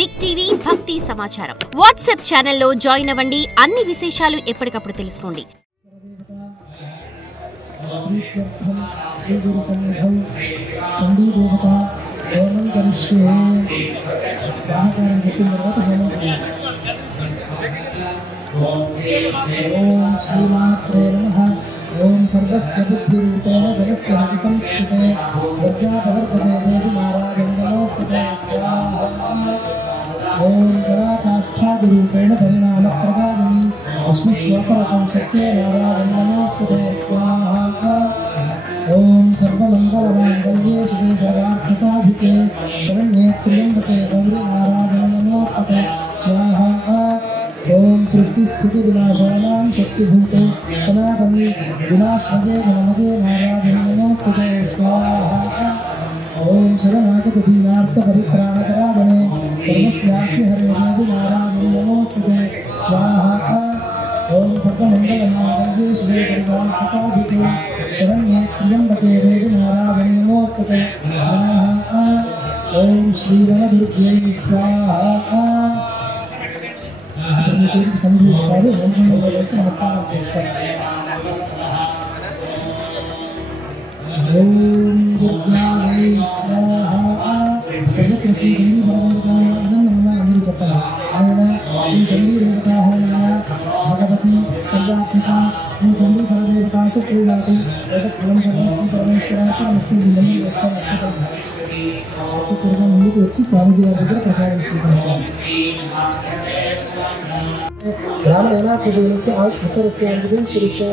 Big TV భక్తి సమాచారం WhatsApp ఛానల్లో జాయిన్ అవ్వండి. అన్ని విశేషాలు ఎప్పటికప్పుడు తెలుసుకోండి. ओम सर्वस्य बुद्धिरूपेण जगस्य संस्कृते श्रद्धावर्तते देवी नारायण नमोस्तुते स्वाहा। ओम गणाकाष्ठादिरूपेण परिणामप्रदायिनी विष्णुस्वपरतं शक्ते नारायण नमोस्तुते स्वाहा। ओम सर्वमङ्गलमाङ्गल्ये शिवे सर्वार्थसाधिके शरण्ये त्र्यम्बके गौरी नारायण नमोस्तुते स्वाहा। ओम सृष्टि स्थिति विनाशानां शक्तिभूते सनातनी विनाशजे नमते नारायण नमोस्तुते स्वाहा। ओम शरणागत दीनार्थ परित्राणपरायणे सर्वस्यार्ति हरे देवी नारायण नमोस्तुते स्वाहा। ओम सर्वमङ्गलमाङ्गल्ये शिवे सर्वार्थसाधिके शरण्ये त्र्यम्बके देवी नारायण नमोस्तुते स्वाहा। ओम श्रीवनदुर्ग्यै स्वाहा। చేతికి సంధిస్తారు వేసి నమస్కారం చేస్తారు. ఓం దుర్గాయై స్వాహా. శ్రీ చండీ అందరూ చెప్పండి. ఆయన శ్రీ చండీ దేవతా హోమాయ భగవతి సర్వాత్మిక శ్రీ చండీ పరదేవతా సుప్రీదాతి ఏకఫలం సర్వశ్రీ పరమేశ్వరానికి నమస్తే. ముందుకు వచ్చి స్వామిజీ వారి దగ్గర ప్రసాదం స్వీకరించాలి. ब्राह्मणेन कुशलस्य उत्तरस्य अंशेश्वरस्य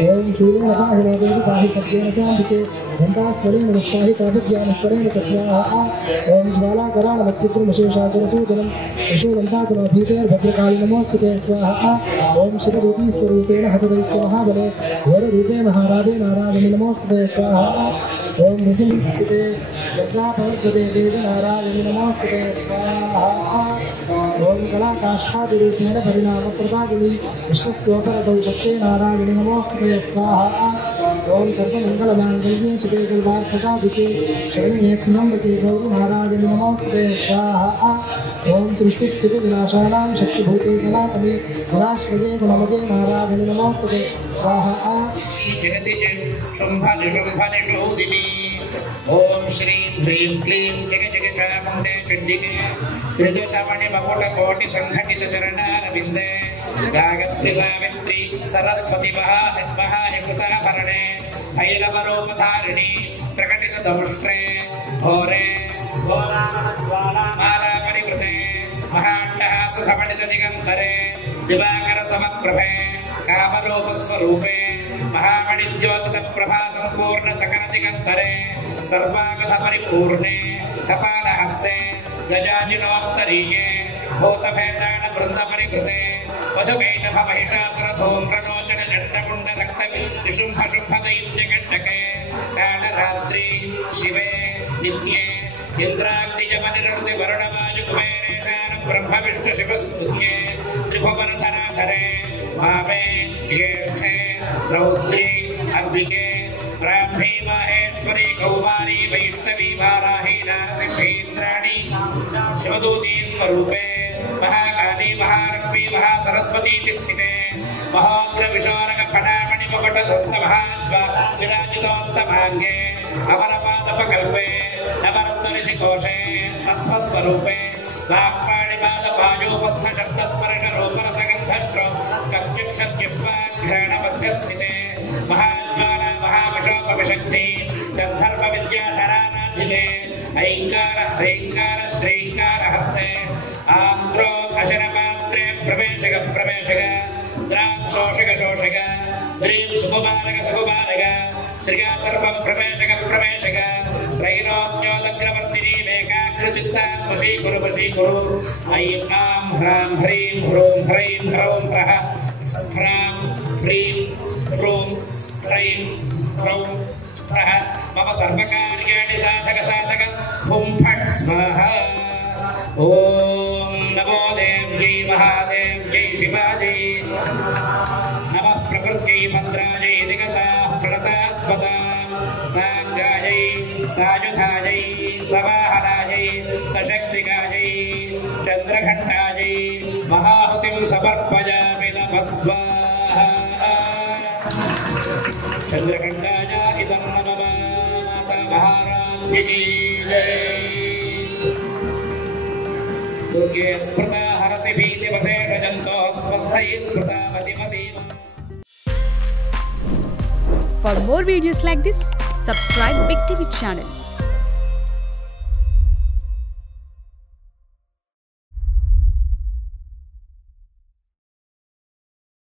ओम शूलेन बाहिने देवी बाहि शब्देन चाम्बिके घंटास्वरेण मुक्ताहि काभिज्ञानस्वरेण च स्वाहा। ओम ज्वालाकराणमत्युग्रमशेषासुरसूदनं यशोदन्तातुमभीतेर्भद्रकाली नमोस्तुते स्वाहा। ओम शिवरूपीस्वरूपेण हतदैत्यमहाबले घोररूपे महाराधे नारायणे नमोस्तुते स्वाहा। ओम नृसिंहस्थिते श्रद्धाप्रवर्तते देवी नारायणे नमोस्तुते स्वाहा। ओम कलाकाष्ठादिरूपेण परिणामप्रदायिनी विश्वस्वपरतौ शक्ते नारायणे नमोस्तुते स्वाहा। ओम सर्वमङ्गलमाङ्गल्ये शिवे सर्वार्थसाधिके शरण्ये त्र्यम्बके गौरी नारायणे नमोस्तुते स्वाहा। ओम सृष्टिस्थितिविनाशानां शक्तिभूते सनातने सदाश्रये गुणमते नारायणे नमोस्तुते स्वाहा। ओम श्रीं ह्रीं क्लीं जगजगचामुण्डे चण्डिके त्रिदशमणिमकुटकोटि संघटित चरणारविन्दे गायत्री सावित्री सरस्वती महाहिकृताभरणे भैरवरूपधारिणी प्रकटित दंष्ट्रे घोरे घोराज्वालामाला परिवृते महाट्टः सुधमणित दिगन्तरे दिवाकर समप्रभे कामरूपस्वरूपे महामणिद्योतित प्रभा संपूर्ण सकल दिगन्तरे सर्वागत परिपूर्णे कपालहस्ते गजाजिनोत्तरीये भूतभेदान वृंद परिवृते वधुकैटभ महिषासुरधूम्रलोचन जण्डकुण्ड रक्त निशुम्भ शुम्भ दैत्यकण्टके कालरात्रि शिवे नित्ये इन्द्राग्निजमनिरुति वरुणवायुकुबेरेशान ब्रह्म विष्णु शिवस्तुत्ये त्रिभुवनधराधरे भावे ज्येष्ठे रौद्री अम्बिके ब्राह्मी माहेश्वरी कौमारी वैष्णवी वाराही नारसिंहेन्द्राणी शिवदूती स्वरूपे महाकाली महालक्ष्मी महासरस्वती स्थिते महोग्र विशारक फणामणि मुकुट धृत महाज्वाला विराजितोत्तमांगे अमरपादपकल्पे नवरत्ननिधि कोशे तत्त्वस्वरूपे वाक्पाणिपाद पायोपस्थ शब्दस्पर्श रूपरसगन्धश्रो कच्चिक्षद्जिह्वाघ्राणमध्यस्थिते महाज्वाला महाविशोपविशक्ति गन्धर्व विद्याधरानाधिने ऐङ्कार ह्रीङ्कार श्रीङ्कार हस्ते आन्द्रो अशरपात्रे प्रवेशक प्रवेशक द्रां शोषक शोषक द्रीं सुकुमारक सुकुमारक श्रिया सर्वं प्रवेशक प्रवेशक त्रैलोक्योदग्रवर्तिनी मेकाग्रचित्तां वशीकुरु वशीकुरु ऐं आं ह्रां ह्रीं ह्रूं ह्रैं ह्रौं ह्रः स्फ्रां स्फ्रीं स्फ्रूं स्फ्रैं स्फ्रौं स्फ्रः मम सर्वकार्याणि साधक साधक हुं फट् स्वाहा। ओम नमो देव्यै महादेव्यै शिवायै नमः प्रकृत्यै मन्त्रायै निगताः प्रणतास्पदाः सांगायै सायुधायै सवाहनायै सशक्तिकायै चंद्रघंटायै महाहुतिं समर्पयामि नमः स्वाहा चंद्रघंटाय इदं नमः माता महाराज्ञी जय दुर्गे स्मृता हरसि भीतिवशेषजन्तोः स्वस्थैः स्मृता मतिमतीमा. For more videos like this, subscribe Big TV channel.